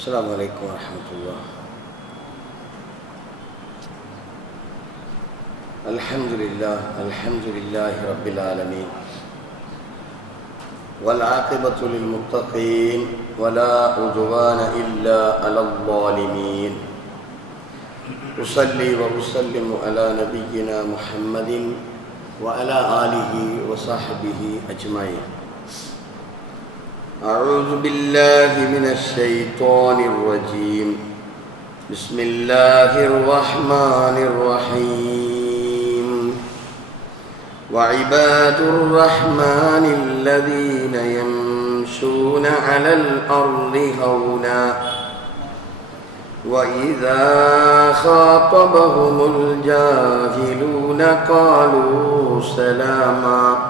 السلام عليكم ورحمة الله. الحمد لله الحمد لله رب العالمين. والعاقبة للمتقين ولا عدوان إلا على الظالمين. أصلي وأسلم على نبينا محمد وعلى آله وصحبه أجمعين. أعوذ بالله من الشيطان الرجيم. بسم الله الرحمن الرحيم. وعباد الرحمن الذين يمشون على الأرض هونا. وإذا خاطبهم الجاهلون قالوا سلاما.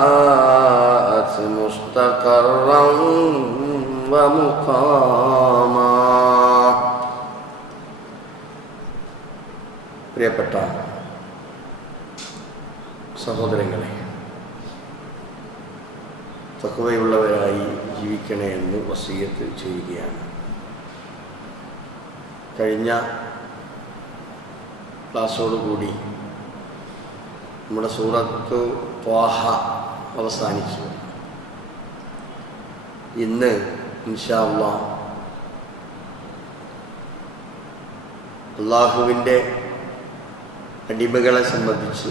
ومقاما പ്രിയപ്പെട്ട സഹോദരങ്ങളെ തക്കവയുള്ളവരായി ജീവിക്കണേ എന്ന് വസീയത്ത് ചെയ്യുകയാണ് കഴിഞ്ഞ ക്ലാസ്സോടുകൂടി നമ്മുടെ സൂറത്ത് ത്വാഹ അവസാനിച്ചു ഇന്ന് ഇൻഷാല്ല അള്ളാഹുവിന്റെ അടിമകളെ സംബന്ധിച്ച്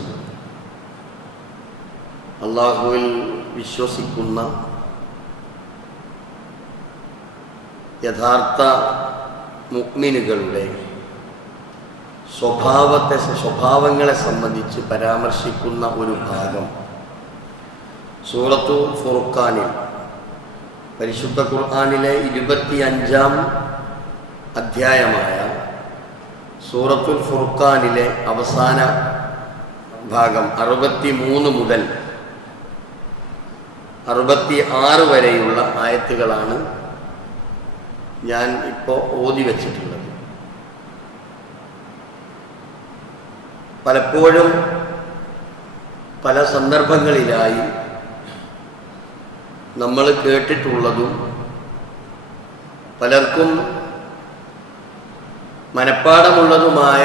അള്ളാഹുവിൽ വിശ്വസിക്കുന്ന യഥാർത്ഥ മുക്മിനുകളുടെ സ്വഭാവത്തെ സ്വഭാവങ്ങളെ സംബന്ധിച്ച് പരാമർശിക്കുന്ന ഒരു ഭാഗം സൂറത്തു ഫുർഖാനിൽ പരിശുദ്ധ ഖുർആാനിലെ ഇരുപത്തി അഞ്ചാം അധ്യായമായ സൂറത്തുൽ ഫുർഖാനിലെ അവസാന ഭാഗം അറുപത്തി മൂന്ന് മുതൽ അറുപത്തി ആറ് വരെയുള്ള ആയത്തുകളാണ് ഞാൻ ഇപ്പോൾ ഓതി വച്ചിട്ടുള്ളത്. പലപ്പോഴും പല സന്ദർഭങ്ങളിലായി നമ്മൾ കേട്ടിട്ടുള്ളതും പലർക്കും മനഃപ്പാടമുള്ളതുമായ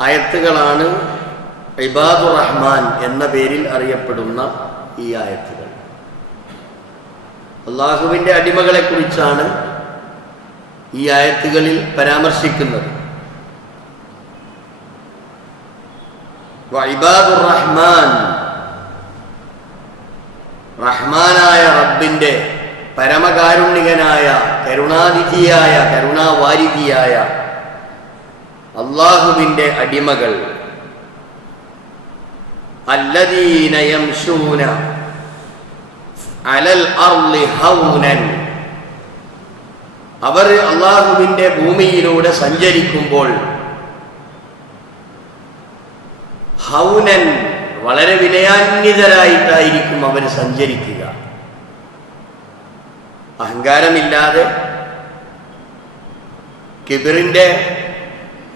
ആയത്തുകളാണ് ഇബാദുർ റഹ്മാൻ എന്ന പേരിൽ അറിയപ്പെടുന്ന ഈ ആയത്തുകൾ. അള്ളാഹുവിന്റെ അടിമകളെക്കുറിച്ചാണ് ഈ ആയത്തുകളിൽ പരാമർശിക്കുന്നത്. ഇബാദുർ റഹ്മാൻ റഹ്മാനായ റബ്ബിന്റെ പരമകാരുണികനായ കരുണാനിധിയായ കരുണാവാരിധിയായ അള്ളാഹുവിന്റെ അടിമകൾ. അല്ലദീന യംശൂന അലൽ ഹൗനൻ. അവർ അള്ളാഹുവിന്റെ ഭൂമിയിലൂടെ സഞ്ചരിക്കുമ്പോൾ ഹൗനൻ വളരെ വിനയാന്വിതരായിട്ടായിരിക്കും അവർ സഞ്ചരിക്കുക. അഹങ്കാരമില്ലാതെ കിബിറിന്റെ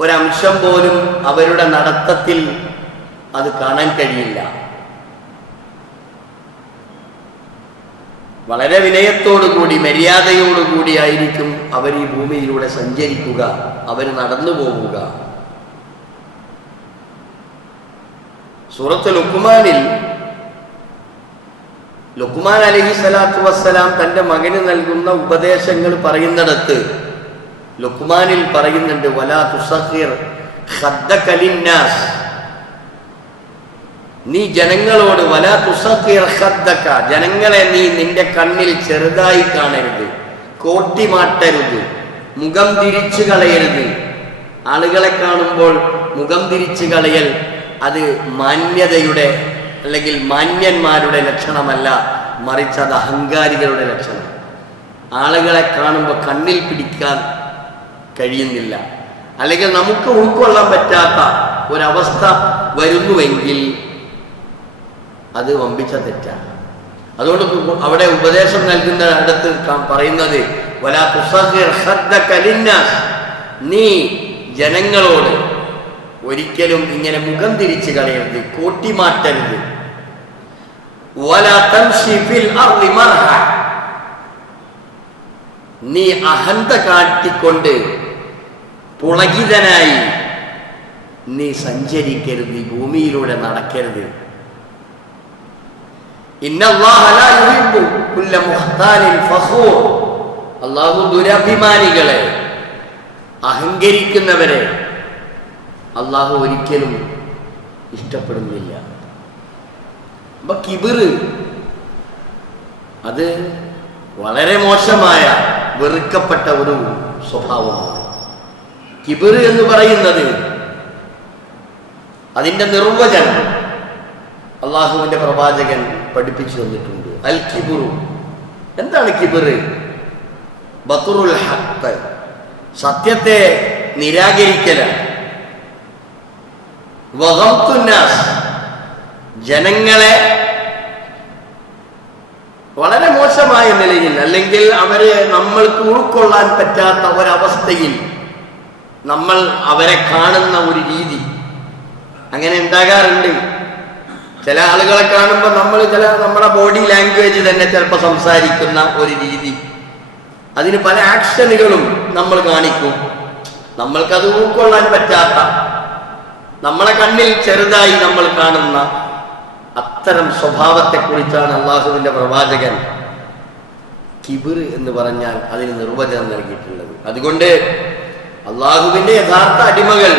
ഒരംശം പോലും അവരുടെ നടത്തത്തിൽ അത് കാണാൻ കഴിയില്ല. വളരെ വിനയത്തോടുകൂടി മര്യാദയോടുകൂടി ആയിരിക്കും അവർ ഈ ഭൂമിയിലൂടെ സഞ്ചരിക്കുക അവർ നടന്നു പോവുക സൂറത്ത് ലുക്കുമാനിൽ ലുക്കുമാൻ അലഹി സ്വലാത്തു വസ്സലാം തന്റെ മകന് നൽകുന്ന ഉപദേശങ്ങൾ പറയുന്നിടത്ത് ലുക്കുമാനിൽ പറയുന്നുണ്ട് വലാ തുസഹിർ ഖദ്ദകലിന്നാസ് നീ ജനങ്ങളോട് വലാ തുസഹിർ ഖദ്ദക ജനങ്ങളെ നീ നിന്റെ കണ്ണിൽ ചെറുതായി കാണരുത് കോട്ടി മാറ്റരുത് മുഖം തിരിച്ചു കളയരുത്. ആളുകളെ കാണുമ്പോൾ മുഖം തിരിച്ചു കളയൽ അത് മാന്യതയുടെ അല്ലെങ്കിൽ മാന്യന്മാരുടെ ലക്ഷണമല്ല മറിച്ച് അത് അഹങ്കാരികളുടെ ലക്ഷണം. ആളുകളെ കാണുമ്പോൾ കണ്ണിൽ പിടിക്കാൻ കഴിയുന്നില്ല. അല്ലെങ്കിൽ നമുക്ക് ഉൾക്കൊള്ളാൻ പറ്റാത്ത ഒരവസ്ഥ വരുന്നുവെങ്കിൽ അത് വമ്പിച്ച തെറ്റാണ്. അതുകൊണ്ട് അവിടെ ഉപദേശം നൽകുന്ന അടുത്ത് പറയുന്നത് വലാ തുസഹിർ. നീ ജനങ്ങളോട് ഒരിക്കലും ഇങ്ങനെ മുഖം തിരിച്ചു കളയരുത് കോട്ടിമാറ്റരുത്. നീ അഹന്ത കാട്ടിക്കൊണ്ട് പുളകിതനായി നീ സഞ്ചരിക്കരുത് ഈ ഭൂമിയിലൂടെ നടക്കരുത്. അള്ളാഹു ദുരഭിമാനികളെ അഹങ്കരിക്കുന്നവരെ അള്ളാഹു ഒരിക്കലും ഇഷ്ടപ്പെടുന്നില്ല. അപ്പൊ കിബിറ് അത് വളരെ മോശമായ വെറുക്കപ്പെട്ട ഒരു സ്വഭാവമാണ്. കിബിറ് എന്ന് പറയുന്നത് അതിന്റെ നിർവചനം അള്ളാഹുവിന്റെ പ്രവാചകൻ പഠിപ്പിച്ചു തന്നിട്ടുണ്ട്. അൽ കിബുറു. എന്താണ് കിബിറ് ബത്തുറുൽ ഹത്ത് സത്യത്തെ നിരാകരിക്കലാണ്. ജനങ്ങളെ വളരെ മോശമായ നിലയിൽ അല്ലെങ്കിൽ അവരെ നമ്മൾക്ക് ഉൾക്കൊള്ളാൻ പറ്റാത്ത ഒരവസ്ഥയിൽ നമ്മൾ അവരെ കാണുന്ന ഒരു രീതി അങ്ങനെ ഉണ്ടാകാറുണ്ട്. ചില ആളുകളെ കാണുമ്പോൾ നമ്മൾ ചില നമ്മുടെ ബോഡി ലാംഗ്വേജ് തന്നെ ചിലപ്പോൾ സംസാരിക്കുന്ന ഒരു രീതി. അതിന് പല ആക്ഷനുകളും നമ്മൾ കാണിക്കും. നമ്മൾക്കത് ഉൾക്കൊള്ളാൻ പറ്റാത്ത നമ്മളെ കണ്ണിൽ ചെറുതായി നമ്മൾ കാണുന്ന അത്തരം സ്വഭാവത്തെക്കുറിച്ചാണ് അള്ളാഹുവിന്റെ പ്രവാചകൻ കിബിർ എന്ന് പറഞ്ഞാൽ അതിന് നിർവചനം നൽകിയിട്ടുള്ളത്. അതുകൊണ്ട് അള്ളാഹുവിന്റെ യഥാർത്ഥ അടിമകൾ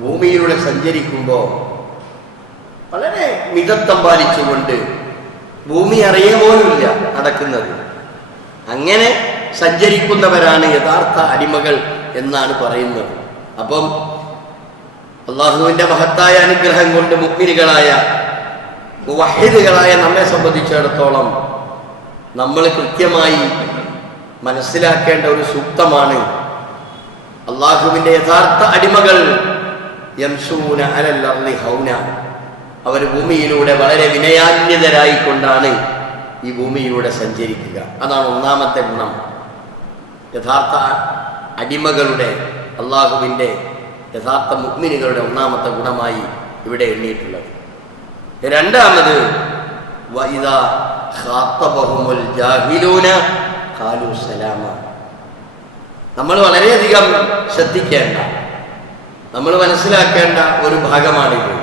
ഭൂമിയിലൂടെ സഞ്ചരിക്കുമ്പോൾ വളരെ മിതത്വം പാലിച്ചുകൊണ്ട് ഭൂമി അറിയ പോലുമില്ല നടക്കുന്നത്. അങ്ങനെ സഞ്ചരിക്കുന്നവരാണ് യഥാർത്ഥ അടിമകൾ എന്നാണ് പറയുന്നത്. അപ്പം അള്ളാഹുവിന്റെ മഹത്തായ അനുഗ്രഹം കൊണ്ട് മുക്കിരികളായ വഹിദുകളായ നമ്മെ സംബന്ധിച്ചിടത്തോളം നമ്മൾ കൃത്യമായി മനസ്സിലാക്കേണ്ട ഒരു സൂക്തമാണ്. അള്ളാഹുവിന്റെ യഥാർത്ഥ അടിമകൾ ഹൗന. അവർ ഭൂമിയിലൂടെ വളരെ വിനയാന്യതരായിക്കൊണ്ടാണ് ഈ ഭൂമിയിലൂടെ സഞ്ചരിക്കുക. അതാണ് ഒന്നാമത്തെ ഗുണം. യഥാർത്ഥ അടിമകളുടെ അള്ളാഹുവിന്റെ യഥാർത്ഥ മുഗ്മിനികളുടെ ഒന്നാമത്തെ ഗുണമായി ഇവിടെ എണ്ണിയിട്ടുള്ളത്. രണ്ടാമത് നമ്മൾ വളരെയധികം ശ്രദ്ധിക്കേണ്ട നമ്മൾ മനസ്സിലാക്കേണ്ട ഒരു ഭാഗമാണിത്.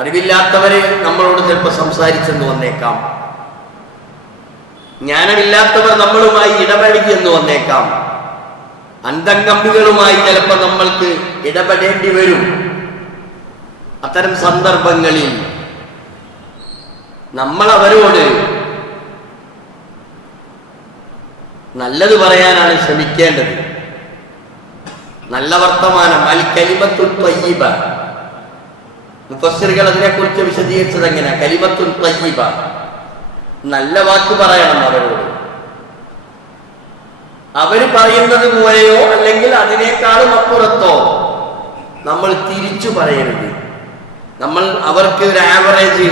അറിവില്ലാത്തവരെ നമ്മളോട് ചിലപ്പോൾ സംസാരിച്ചെന്ന് വന്നേക്കാം. ജ്ഞാനമില്ലാത്തവർ നമ്മളുമായി ഇടപഴകി എന്ന് വന്നേക്കാം. അന്തംകമ്പികളുമായി ചിലപ്പോൾ നമ്മൾക്ക് ഇടപെടേണ്ടി വരും. അത്തരം സന്ദർഭങ്ങളിൽ നമ്മൾ അവരോട് നല്ലത് പറയാനാണ് ശ്രമിക്കേണ്ടത്. നല്ല വർത്തമാനം അൽ കലിമത്തുൽ ത്വയ്യിബ മുഫസ്സിറുകൾ അതിനെക്കുറിച്ച് വിശദീകരിച്ചത് എങ്ങനെ കലിമത്തുൽ ത്വയ്യിബ നല്ല വാക്ക് പറയണം അവരോട്. അവർ പറയുന്നത് പോലെയോ അല്ലെങ്കിൽ അതിനേക്കാളും അപ്പുറത്തോ നമ്മൾ തിരിച്ചു പറയരുത്. നമ്മൾ അവർക്ക് ഒരു ആവറേജ്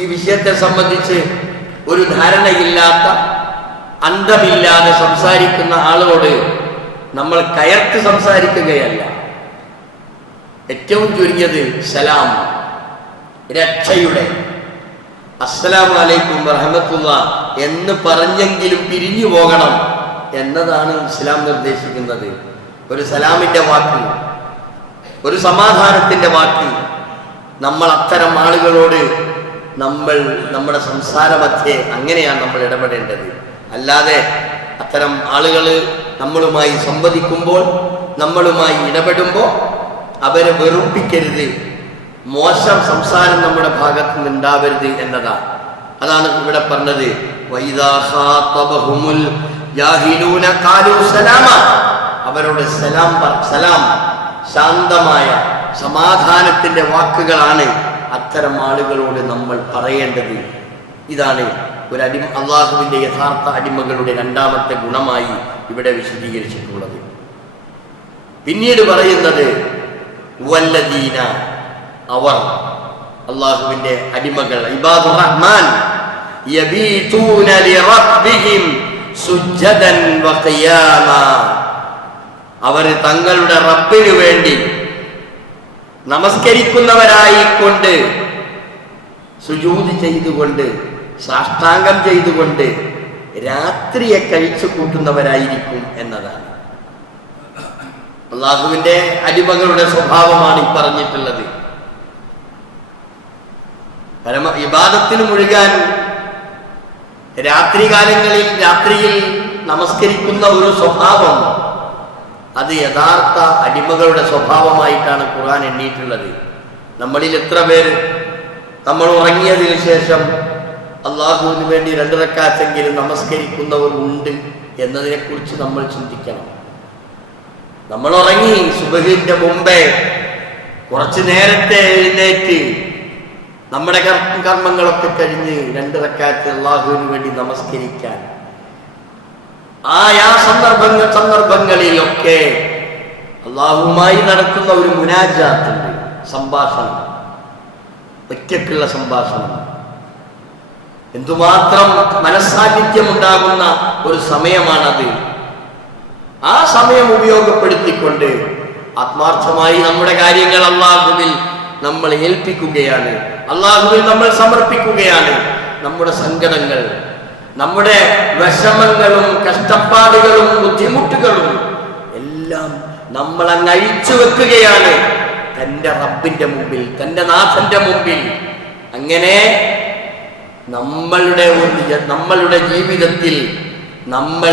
ഈ വിഷയത്തെ സംബന്ധിച്ച് ഒരു ധാരണയില്ലാത്ത അന്തമില്ലാതെ സംസാരിക്കുന്ന ആളോട് നമ്മൾ കയർത്ത് സംസാരിക്കുകയല്ല. ഏറ്റവും ചുരുങ്ങിയത് സലാം രക്ഷയുടെ. അസ്സലാമു അലൈക്കും റഹമത്തുള്ള എന്ന് പറഞ്ഞെങ്കിലും പിരിഞ്ഞു പോകണം. എന്നതാണ് ഇസ്ലാം നിർദ്ദേശിക്കുന്നത്. ഒരു സലാമിന്റെ വാക്ക് ഒരു സമാധാനത്തിന്റെ വാക്ക്. നമ്മൾ അത്തരം ആളുകളോട് നമ്മൾ നമ്മുടെ സംസാരമധ്യേ അങ്ങനെയാണ് നമ്മൾ ഇടപെടേണ്ടത്. അല്ലാതെ അത്തരം ആളുകൾ നമ്മളുമായി സംവദിക്കുമ്പോൾ നമ്മളുമായി ഇടപെടുമ്പോൾ അവരെ വെറുപ്പിക്കരുത്. മോശം സംസാരം നമ്മുടെ ഭാഗത്ത് നിന്നുണ്ടാവരുത് എന്നതാണ്. അതാണ് ഇവിടെ പറഞ്ഞത്. അവരോട് സലാം സലാം. ശാന്തമായ സമാധാനത്തിന്റെ വാക്കുകളാണ് അത്തരം ആളുകളോട് നമ്മൾ പറയേണ്ടത്. ഇതാണ് ഒരു അടിമ അള്ളാഹുവിന്റെ യഥാർത്ഥ അടിമകളുടെ രണ്ടാമത്തെ ഗുണമായി ഇവിടെ വിശദീകരിച്ചിട്ടുള്ളത്. പിന്നീട് പറയുന്നത് വല്ലദീന അവർ അള്ളാഹുവിന്റെ അടിമകൾ. ഇബാദുർ വഖിയാമ അവർ തങ്ങളുടെ റബ്ബിനു വേണ്ടി നമസ്കരിക്കുന്നവരായിക്കൊണ്ട് സുജൂതി ചെയ്തുകൊണ്ട് സാഷ്ടാംഗം ചെയ്തുകൊണ്ട് രാത്രിയെ കഴിച്ചു കൂട്ടുന്നവരായിരിക്കും എന്നതാണ്. അള്ളാഹുവിന്റെ അടിമകളുടെ സ്വഭാവമാണ് ഈ പറഞ്ഞിട്ടുള്ളത്. പരമ വിവാദത്തിന് മുഴുകാൻ രാത്രികാലങ്ങളിൽ രാത്രിയിൽ നമസ്കരിക്കുന്ന ഒരു സ്വഭാവം അത് യഥാർത്ഥ അടിമകളുടെ സ്വഭാവമായിട്ടാണ് ഖുർആൻ എണ്ണിയിട്ടുള്ളത്. നമ്മളിൽ എത്ര പേര് നമ്മൾ ഉറങ്ങിയതിനു ശേഷം അള്ളാഹുവിന് വേണ്ടി രണ്ട് റക്കാത്തെങ്കിലും നമസ്കരിക്കുന്നവർ ഉണ്ട് എന്നതിനെക്കുറിച്ച് നമ്മൾ ചിന്തിക്കണം. നമ്മൾ ഉറങ്ങി സുബഹിന്റെ മുമ്പേ കുറച്ച് നേരത്തെ എഴുന്നേറ്റ് നമ്മുടെ കർ- കർമ്മങ്ങളൊക്കെ കഴിഞ്ഞ് രണ്ട് റക്കാത്ത് അള്ളാഹുവിന് വേണ്ടി നമസ്കരിക്കാൻ. ആയാ സന്ദർഭങ്ങൾ സന്ദർഭങ്ങളിലൊക്കെ അള്ളാഹുമായി നടക്കുന്ന ഒരു മുനാജാത്തുണ്ട്. സംഭാഷണം. ഒറ്റക്കുള്ള സംഭാഷണം. എന്തുമാത്രം മനസ്സാന്നിധ്യമുണ്ടാകുന്ന ഒരു സമയമാണത്. ആ സമയം ഉപയോഗപ്പെടുത്തിക്കൊണ്ട് ആത്മാർത്ഥമായി നമ്മുടെ കാര്യങ്ങൾ അള്ളാഹുവിൽ നമ്മൾ ഏൽപ്പിക്കുകയാണ്. അള്ളാഹുവിൽ നമ്മൾ സമർപ്പിക്കുകയാണ്. നമ്മുടെ സങ്കടങ്ങൾ നമ്മുടെ വിഷമങ്ങളും കഷ്ടപ്പാടുകളും ബുദ്ധിമുട്ടുകളും എല്ലാം നമ്മൾ അങ്ങ് അഴിച്ചു വെക്കുകയാണ്. തന്റെ റബ്ബിന്റെ മുമ്പിൽ തന്റെ നാഥന്റെ മുമ്പിൽ. അങ്ങനെ നമ്മളുടെ നമ്മളുടെ ജീവിതത്തിൽ നമ്മൾ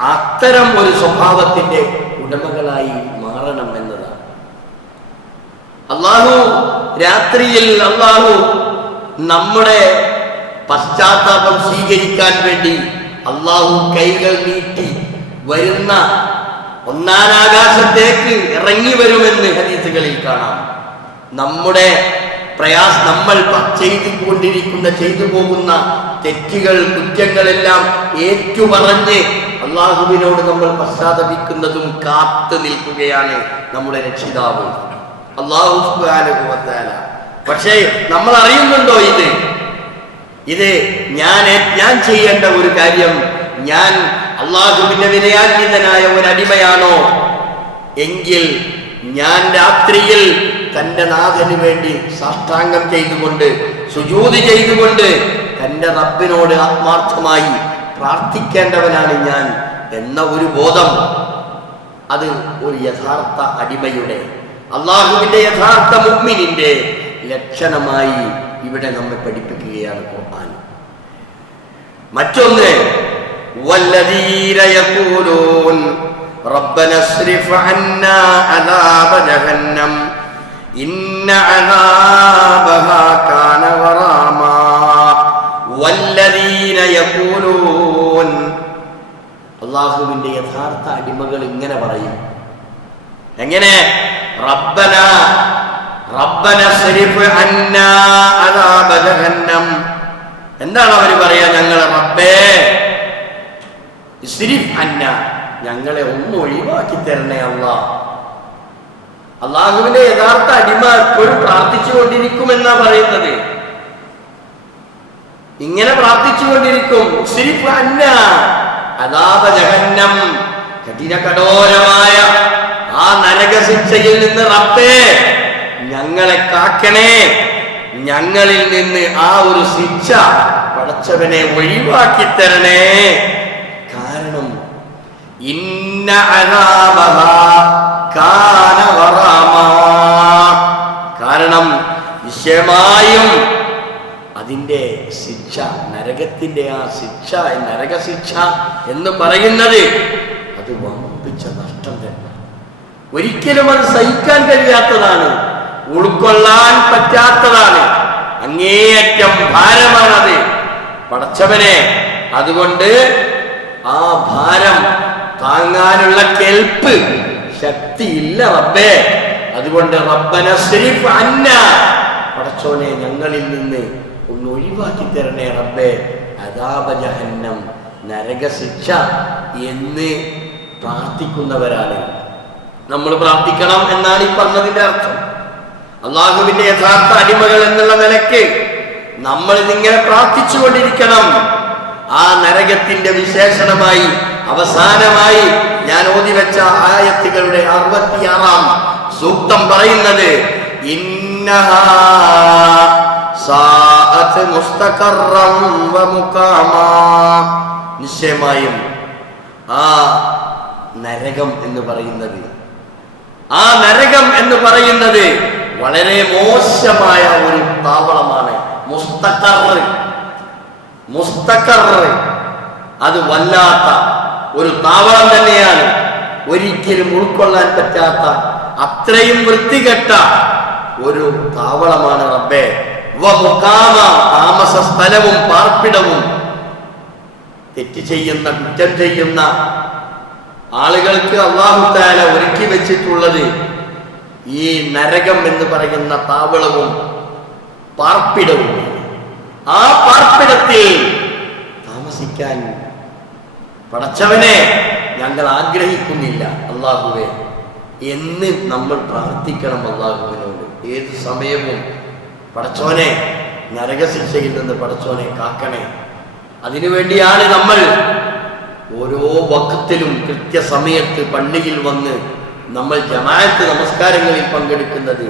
അത്തരം ഒരു സ്വഭാവത്തിന്റെ ഉടമകളായി മാറണം എന്നതാണ് അള്ളാഹു രാത്രിയിൽ അള്ളാഹു നമ്മുടെ പശ്ചാത്താപം സ്വീകരിക്കാൻ വേണ്ടി അള്ളാഹു കൈകൾ നീട്ടി വരുന്ന ഒന്നാനാകാശത്തേക്ക് ഇറങ്ങി വരുമെന്ന് ഹദീസുകളിൽ കാണാം. നമ്മുടെ പ്രയാസ് നമ്മൾ ചെയ്തു ചെയ്തുകൊണ്ടിരിക്കുന്ന ചെയ്തു പോകുന്ന തെറ്റുകൾ കുറ്റങ്ങളെല്ലാം ഏറ്റുപറഞ്ഞ് അള്ളാഹുവിനോട് നമ്മൾ പശ്ചാത്തപിക്കുന്നതും കാത്തു നിൽക്കുകയാണ് നമ്മുടെ രക്ഷിതാവ്. അള്ളാഹു പക്ഷേ നമ്മൾ അറിയുന്നുണ്ടോ ഇത്? ഇത് ഞാൻ ഞാൻ ചെയ്യേണ്ട ഒരു കാര്യം ഞാൻ അള്ളാഹുവിന്റെ വിനയാന്വിതനായ ഒരു അടിമയാണോ എങ്കിൽ ഞാൻ രാത്രിയിൽ തന്റെ നാഥന് വേണ്ടി സാഷ്ടാംഗം ചെയ്തുകൊണ്ട് സുജൂതി ചെയ്തുകൊണ്ട് തന്റെ റബ്ബിനോട് ആത്മാർത്ഥമായി പ്രാർത്ഥിക്കേണ്ടവനാണ് ഞാൻ എന്ന ഒരു ബോധം. അത് ഒരു യഥാർത്ഥ അടിമയുടെ അള്ളാഹുവിന്റെ യഥാർത്ഥ മുഗ്മിനിന്റെ ലക്ഷണമായി ഇവിടെ നമ്മെ പഠിപ്പിക്കുകയാണ് ഖുർആൻ മറ്റൊന്ന് والذين يقولون ربنا اصرف عنا عذاب جهنم إن عذابها كان غراما والذين يقولون അള്ളാഹുവിന്റെ യഥാർത്ഥ അടിമകൾ ഇങ്ങനെ പറയും എങ്ങനെ റബ്ബന റബ്ബന സരിഫ് അന്നാ അദാബ ജഹന്നം. എന്താണ് അവർ പറയാ? ഞങ്ങളെ റബ്ബേ ഇസ്രിഫ് അന്ന. ഞങ്ങളെ ഒന്ന് ഒഴിവാക്കി തരണേ അല്ല അള്ളാഹുവിന്റെ യഥാർത്ഥ അടിമ എപ്പോഴും പ്രാർത്ഥിച്ചുകൊണ്ടിരിക്കുമെന്നാ പറയുന്നത്. ഇങ്ങനെ പ്രാർത്ഥിച്ചുകൊണ്ടിരിക്കും സിരിഫ് അന്ന അതാപ ജഹന്നം. കഠിന കഠോരമായ ആ നരകശിക്ഷയിൽ നിന്ന് റബ്ബേ ഞങ്ങളെ കാക്കണേ. ഞങ്ങളിൽ നിന്ന് ആ ഒരു ശിക്ഷ പടച്ചവനെ ഒഴിവാക്കി തരണേ കാരണം ഇന്ന കാരണം നിശ്ചയമായും അതിന്റെ ശിക്ഷ നരകത്തിന്റെ ആ ശിക്ഷ നരകശിക്ഷ എന്ന് പറയുന്നത് അത് വമ്പിച്ച നഷ്ടം തന്നെ. ഒരിക്കലും അത് സഹിക്കാൻ കഴിയാത്തതാണ് ഉൾക്കൊള്ളാൻ പറ്റാത്തതാണ്. അങ്ങേയറ്റം ഭാരമാണത്. പടച്ചവനെ അതുകൊണ്ട് ആ ഭാരം താങ്ങാനുള്ള കെൽപ്പ് ശക്തിയില്ല റബ്ബേ. അതുകൊണ്ട് റബ്ബന ശരീഫ് അന്ന. പടച്ചോനെ ഞങ്ങളിൽ നിന്ന് ഒന്ന് ഒഴിവാക്കി തരണേ റബ്ബേ. അതാപജഹന്നം നരകശിക്ഷ എന്ന് പ്രാർത്ഥിക്കുന്നവരാണ്. നമ്മൾ പ്രാർത്ഥിക്കണം എന്നാണ് ഈ പറഞ്ഞതിന്റെ അർത്ഥം അള്ളാഹുവിന്റെ യഥാർത്ഥ അടിമകൾ എന്നുള്ള നിലയ്ക്ക് നമ്മൾ ഇതിങ്ങനെ പ്രാർത്ഥിച്ചുകൊണ്ടിരിക്കണം ആ നരകത്തിന്റെ വിശേഷണമായി അവസാനമായി ഞാൻ ഓതി വെച്ച ആയത്തുകളുടെ അറുപത്തിയാറാം സൂക്തം പറയുന്നത്. നിശ്ചയമായും ആ നരകം എന്ന് പറയുന്നത് ആ നരകം എന്ന് പറയുന്നത് വളരെ മോശമായ ഒരു താവളമാണ്. മുസ്തഖർ. മുസ്തഖർ. അത് വല്ലാത്ത ഒരു താവളം തന്നെയാണ്. ഒരിക്കലും ഉൾക്കൊള്ളാൻ പറ്റാത്ത അത്രയും വൃത്തികെട്ട ഒരു താവളമാണ് റബ്ബേ. താമസ സ്ഥലവും പാർപ്പിടവും. തെറ്റ് ചെയ്യുന്ന കുറ്റം ചെയ്യുന്ന ആളുകൾക്ക് അള്ളാഹുത്താല ഒരുക്കി വെച്ചിട്ടുള്ളത് ഈ നരകം എന്ന് പറയുന്ന താവളവും പാർപ്പിടവും ആ പാർപ്പിടത്തിൽ താമസിക്കാൻ പടച്ചവനെ ഞങ്ങൾ ആഗ്രഹിക്കുന്നില്ല അള്ളാഹുവെ. എന്ന് നമ്മൾ പ്രാർത്ഥിക്കണം അള്ളാഹുവിനോട്. ഏത് സമയവും പടച്ചോനെ നരകശിക്ഷയിൽ നിന്ന് പടച്ചോനെ കാക്കണേ. അതിനുവേണ്ടിയാണ് നമ്മൾ ഓരോ വക്കത്തിലും കൃത്യസമയത്ത് പള്ളിയിൽ വന്ന് നമ്മൾ ജമാഅത്ത് നമസ്കാരങ്ങളിൽ പങ്കെടുക്കുന്നത്.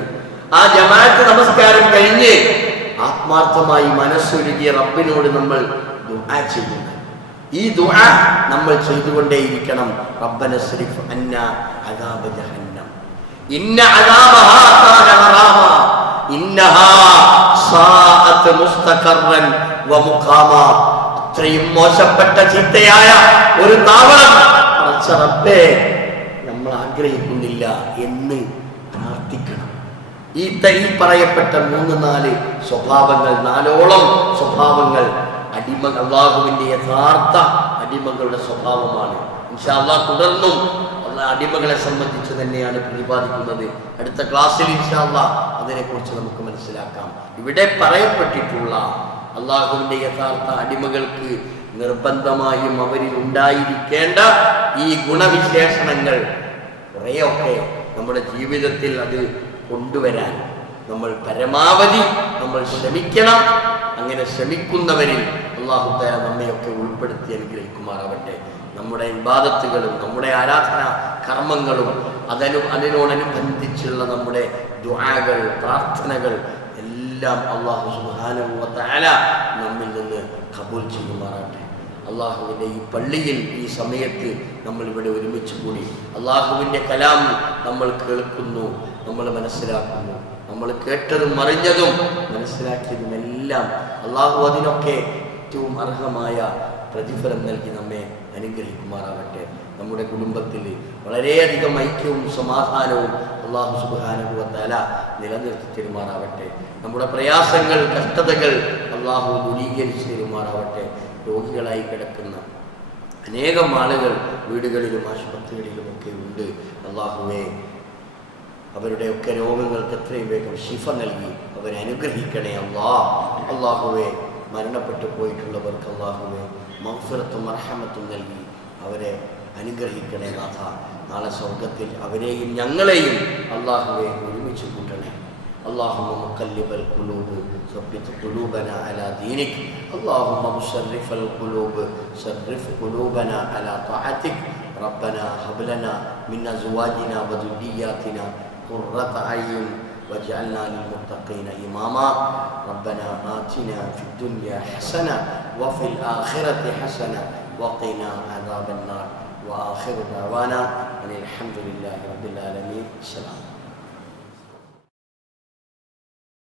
ആ ജമാഅത്ത് നമസ്കാരം കഴിഞ്ഞ് ആത്മാർത്ഥമായി മനസ്സൊരുകിയ റബ്ബിനോട് നമ്മൾ ദുആ ചെയ്യുന്നു. ഈ ദുആ നമ്മൾ ചെയ്തുകൊണ്ടേയിരിക്കണം. റബ്ബന സ്രിഫ് അന്ന അദാബ ജഹന്നം. ഇന്ന അത്രയും മോശപ്പെട്ട ചിന്തയായ ഒരു താവളം നമ്മൾ ആഗ്രഹിക്കുന്നില്ല എന്ന് പ്രാർത്ഥിക്കണം. ഈ തൈ പറയപ്പെട്ട മൂന്ന് നാല് സ്വഭാവങ്ങൾ നാലോളം സ്വഭാവങ്ങൾ അടിമ അള്ളാഹുവിന്റെ യഥാർത്ഥ അടിമകളുടെ സ്വഭാവമാണ്. തുടർന്നും അടിമകളെ സംബന്ധിച്ച് തന്നെയാണ് പ്രതിപാദിക്കുന്നത്. അടുത്ത ക്ലാസ്സിൽ ഇൻഷാ അതിനെ അതിനെക്കുറിച്ച് നമുക്ക് മനസ്സിലാക്കാം. ഇവിടെ പറയപ്പെട്ടിട്ടുള്ള അള്ളാഹുവിന്റെ യഥാർത്ഥ അടിമകൾക്ക് നിർബന്ധമായും അവരിൽ ഉണ്ടായിരിക്കേണ്ട ഈ ഗുണവിശേഷണങ്ങൾ കുറേയൊക്കെ നമ്മുടെ ജീവിതത്തിൽ അത് കൊണ്ടുവരാൻ നമ്മൾ പരമാവധി നമ്മൾ ശ്രമിക്കണം. അങ്ങനെ ശ്രമിക്കുന്നവരിൽ അള്ളാഹു തല നമ്മയൊക്കെ ഉൾപ്പെടുത്തി അനുഗ്രഹിക്കുമാറാവട്ടെ. നമ്മുടെ വിവാദത്തുകളും നമ്മുടെ ആരാധന കർമ്മങ്ങളും അതനു അതിനോടനുബന്ധിച്ചുള്ള നമ്മുടെ ദുആകൾ പ്രാർത്ഥനകൾ എല്ലാം അള്ളാഹു സുബാനുവല നമ്മിൽ നിന്ന് കബൂൽ ചെയ്യുമാറാട്ടെ അള്ളാഹുവിന്റെ ഈ പള്ളിയിൽ ഈ സമയത്ത് നമ്മൾ ഇവിടെ ഒരുമിച്ച് കൂടി അള്ളാഹുവിന്റെ കലാം നമ്മൾ കേൾക്കുന്നു നമ്മൾ മനസ്സിലാക്കുന്നു. നമ്മൾ കേട്ടതും അറിഞ്ഞതും മനസ്സിലാക്കിയതും എല്ലാം അള്ളാഹു അതിനൊക്കെ ഏറ്റവും അർഹമായ പ്രതിഫലം നൽകി നമ്മെ അനുഗ്രഹിക്കുമാറാവട്ടെ നമ്മുടെ കുടുംബത്തിൽ വളരെയധികം ഐക്യവും സമാധാനവും അള്ളാഹു സുബാനുഭവത്തല നിലനിർത്തി തരുമാറാവട്ടെ നമ്മുടെ പ്രയാസങ്ങൾ കഷ്ടതകൾ അള്ളാഹു ദൂരീകരിച്ച് തരുമാറാവട്ടെ. രോഗികളായി കിടക്കുന്ന അനേകം ആളുകൾ വീടുകളിലും ആശുപത്രികളിലും ഒക്കെ ഉണ്ട്. അള്ളാഹുവെ അവരുടെയൊക്കെ രോഗങ്ങൾക്ക് എത്രയും വേഗം ശിഫ നൽകി അവരെ അനുഗ്രഹിക്കണേ അള്ളാ. അള്ളാഹുവെ മരണപ്പെട്ടു പോയിട്ടുള്ളവർക്ക് അള്ളാഹുവെ മൗഫിറത്തും അർഹമത്തും നൽകി അവരെ അനുഗ്രഹിക്കണേ നാഥ നാളെ സ്വർഗത്തിൽ അവരെയും ഞങ്ങളെയും അള്ളാഹുവെ ഒരുമിച്ച് കൂട്ടണേ. اللهم مقلب القلوب ثبت قلوبنا على دينك. اللهم مصرف القلوب صرف قلوبنا على طاعتك. ربنا هب لنا من أزواجنا وذرياتنا قرة أعين واجعلنا للمتقين إماما. ربنا آتنا في الدنيا حسنة وفي الآخرة حسنة وقنا عذاب النار. وآخر دعوانا أن الحمد لله رب العالمين. السلام.